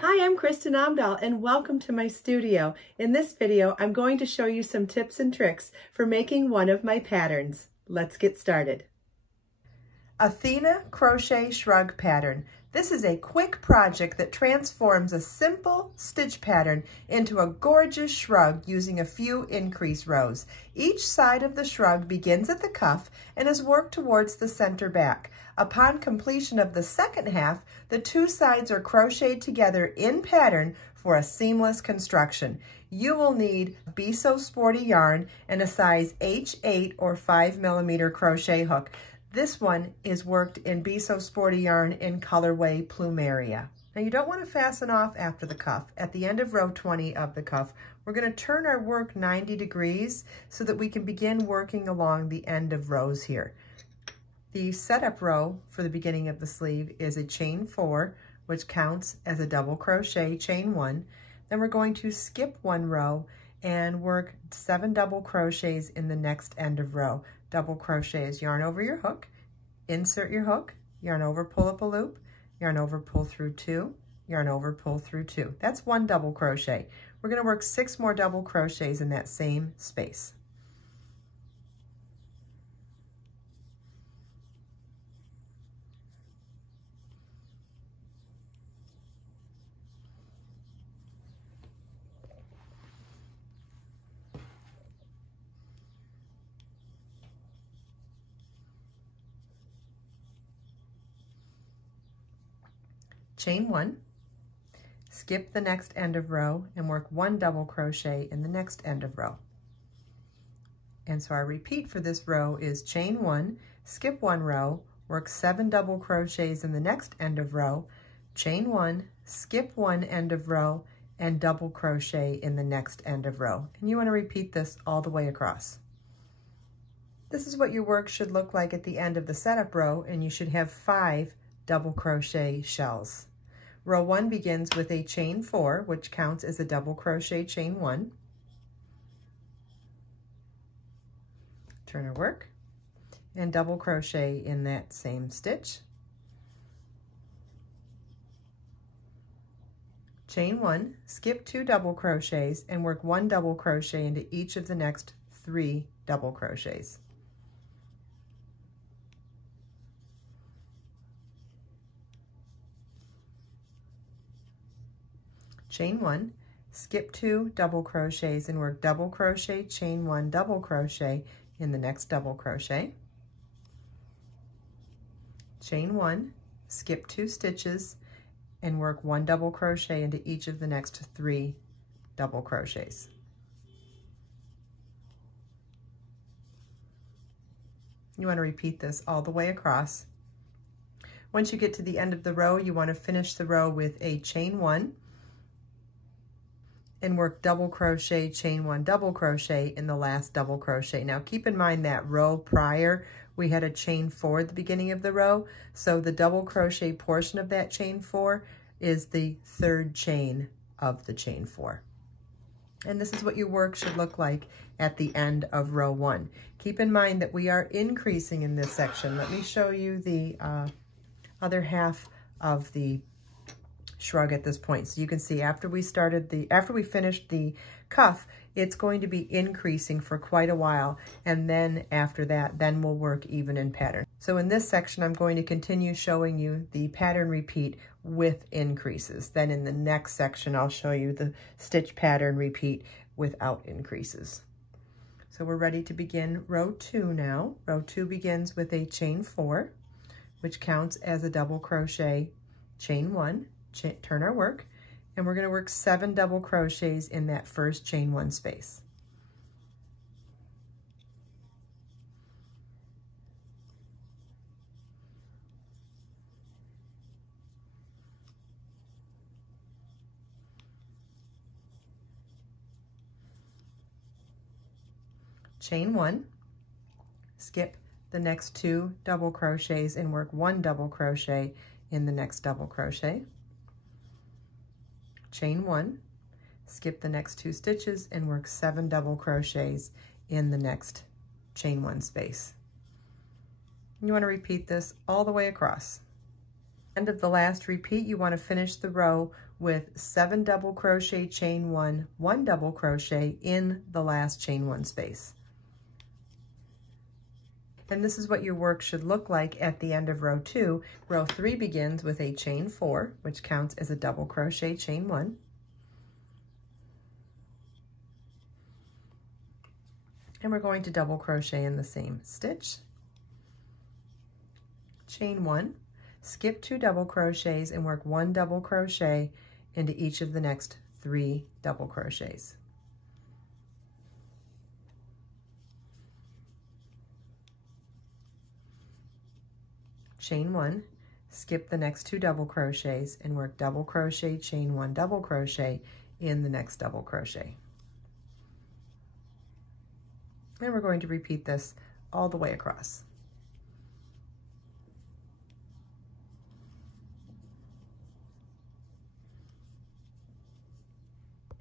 Hi, I'm Kristen Amdahl and welcome to my studio. In this video, I'm going to show you some tips and tricks for making one of my patterns. Let's get started. Athena Crochet Shrug Pattern. This is a quick project that transforms a simple stitch pattern into a gorgeous shrug using a few increase rows. Each side of the shrug begins at the cuff and is worked towards the center back. Upon completion of the second half, the two sides are crocheted together in pattern for a seamless construction. You will need Be So Sporty yarn and a size H8 or 5mm crochet hook. This one is worked in Be So Sporty yarn in colorway Plumeria. Now you don't want to fasten off after the cuff. At the end of row 20 of the cuff, we're going to turn our work 90 degrees so that we can begin working along the end of rows here. The setup row for the beginning of the sleeve is a chain 4, which counts as a double crochet, chain 1. Then we're going to skip 1 row and work 7 double crochets in the next end of row. Double crochet is yarn over your hook, insert your hook, yarn over, pull up a loop, yarn over, pull through 2, yarn over, pull through 2. That's 1 double crochet. We're going to work 6 more double crochets in that same space. Chain 1, skip the next end of row and work 1 double crochet in the next end of row. And so our repeat for this row is chain 1, skip 1 row, work 7 double crochets in the next end of row, chain 1, skip 1 end of row, and double crochet in the next end of row. And you want to repeat this all the way across. This is what your work should look like at the end of the setup row, and you should have 5 double crochet shells. Row 1 begins with a chain 4, which counts as a double crochet, chain 1. Turn our work and double crochet in that same stitch. Chain 1, skip 2 double crochets and work 1 double crochet into each of the next 3 double crochets. Chain 1, skip 2 double crochets and work double crochet, chain 1, double crochet in the next double crochet. Chain 1, skip 2 stitches and work 1 double crochet into each of the next 3 double crochets. You want to repeat this all the way across. Once you get to the end of the row, you want to finish the row with a chain 1 and work double crochet, chain 1, double crochet in the last double crochet. Now keep in mind that row prior, we had a chain 4 at the beginning of the row, so the double crochet portion of that chain 4 is the 3rd chain of the chain 4. And this is what your work should look like at the end of row 1. Keep in mind that we are increasing in this section. Let me show you the other half of the shrug at this point. So you can see after we finished the cuff, it's going to be increasing for quite a while. And then after that, then we'll work even in pattern. So in this section, I'm going to continue showing you the pattern repeat with increases. Then in the next section, I'll show you the stitch pattern repeat without increases. So we're ready to begin row 2 now. Row 2 begins with a chain 4, which counts as a double crochet, chain 1, turn our work, and we're going to work 7 double crochets in that first chain 1 space. Chain 1, skip the next 2 double crochets and work 1 double crochet in the next double crochet. Chain 1, skip the next 2 stitches and work 7 double crochets in the next chain 1 space. You want to repeat this all the way across. End of the last repeat, you want to finish the row with 7 double crochet, chain 1, 1 double crochet in the last chain 1 space. And this is what your work should look like at the end of row 2. Row 3 begins with a chain 4, which counts as a double crochet, chain 1. And we're going to double crochet in the same stitch. Chain 1, skip 2 double crochets and work 1 double crochet into each of the next 3 double crochets. Chain 1, skip the next 2 double crochets and work double crochet, chain 1 double crochet in the next double crochet. And we're going to repeat this all the way across.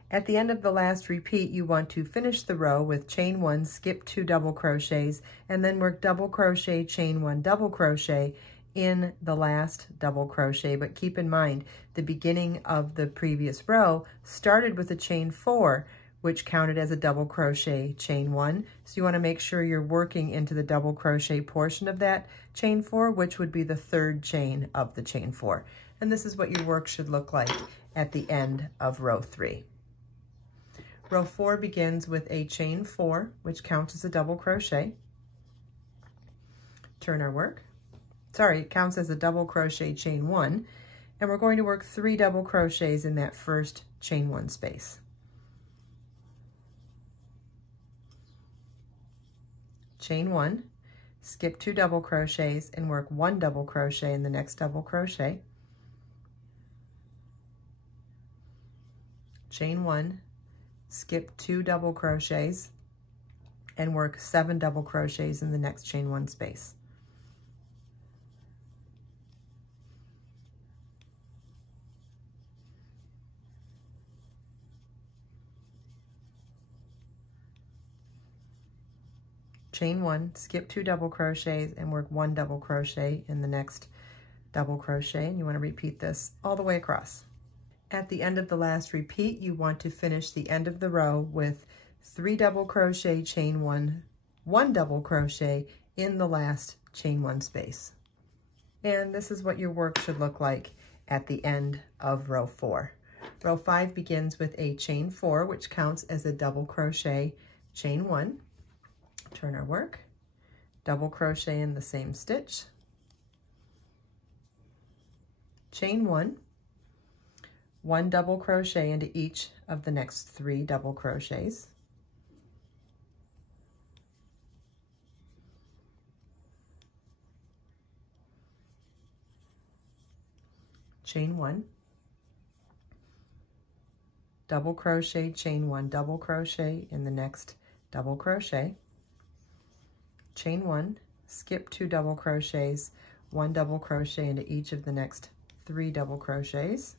At the end of the last repeat, you want to finish the row with chain 1, skip 2 double crochets, and then work double crochet, chain 1 double crochet in the last double crochet. But keep in mind, the beginning of the previous row started with a chain 4, which counted as a double crochet, chain 1. So you want to make sure you're working into the double crochet portion of that chain 4, which would be the 3rd chain of the chain 4. And this is what your work should look like at the end of row 3. Row 4 begins with a chain 4, which counts as a double crochet. Turn our work. Sorry, it counts as a double crochet, chain 1. And we're going to work 3 double crochets in that first chain 1 space. Chain 1, skip 2 double crochets and work 1 double crochet in the next double crochet. Chain 1, skip 2 double crochets and work 7 double crochets in the next chain 1 space. Chain 1, skip 2 double crochets and work 1 double crochet in the next double crochet, and you want to repeat this all the way across. At the end of the last repeat, you want to finish the end of the row with 3 double crochet, chain 1, 1 double crochet in the last chain 1 space. And this is what your work should look like at the end of row 4. Row 5 begins with a chain 4, which counts as a double crochet, chain 1. Turn our work, double crochet in the same stitch, chain 1, 1 double crochet into each of the next 3 double crochets, chain 1, double crochet, chain 1 double crochet in the next double crochet, chain 1, skip 2 double crochets, 1 double crochet into each of the next 3 double crochets,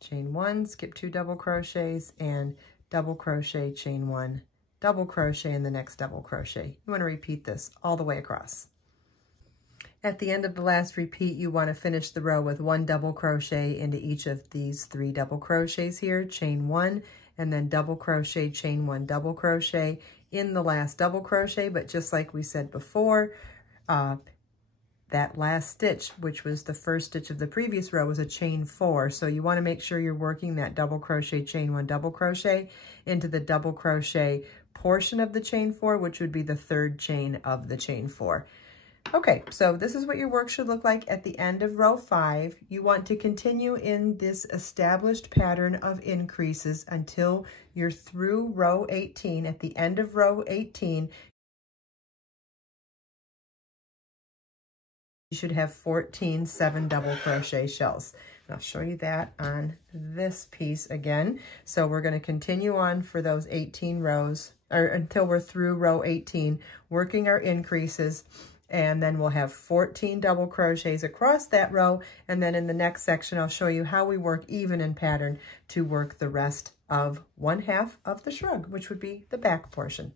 chain 1, skip 2 double crochets, and double crochet, chain 1, double crochet in the next double crochet. You want to repeat this all the way across. At the end of the last repeat, you want to finish the row with 1 double crochet into each of these 3 double crochets here, chain 1, and then double crochet, chain 1 double crochet in the last double crochet. But just like we said before, that last stitch, which was the first stitch of the previous row, was a chain 4. So you want to make sure you're working that double crochet, chain 1 double crochet into the double crochet portion of the chain 4, which would be the 3rd chain of the chain 4. Okay, so this is what your work should look like at the end of row 5. You want to continue in this established pattern of increases until you're through row 18. At the end of row 18, you should have 14 7 double crochet shells. And I'll show you that on this piece again. So we're going to continue on for those 18 rows, or until we're through row 18, working our increases. And then we'll have 14 double crochets across that row. And then in the next section, I'll show you how we work even in pattern to work the rest of 1/2 of the shrug, which would be the back portion.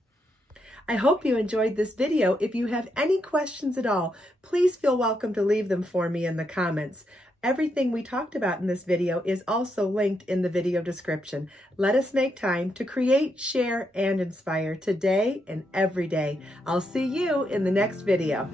I hope you enjoyed this video. If you have any questions at all, please feel welcome to leave them for me in the comments. Everything we talked about in this video is also linked in the video description. Let us make time to create, share, and inspire today and every day. I'll see you in the next video.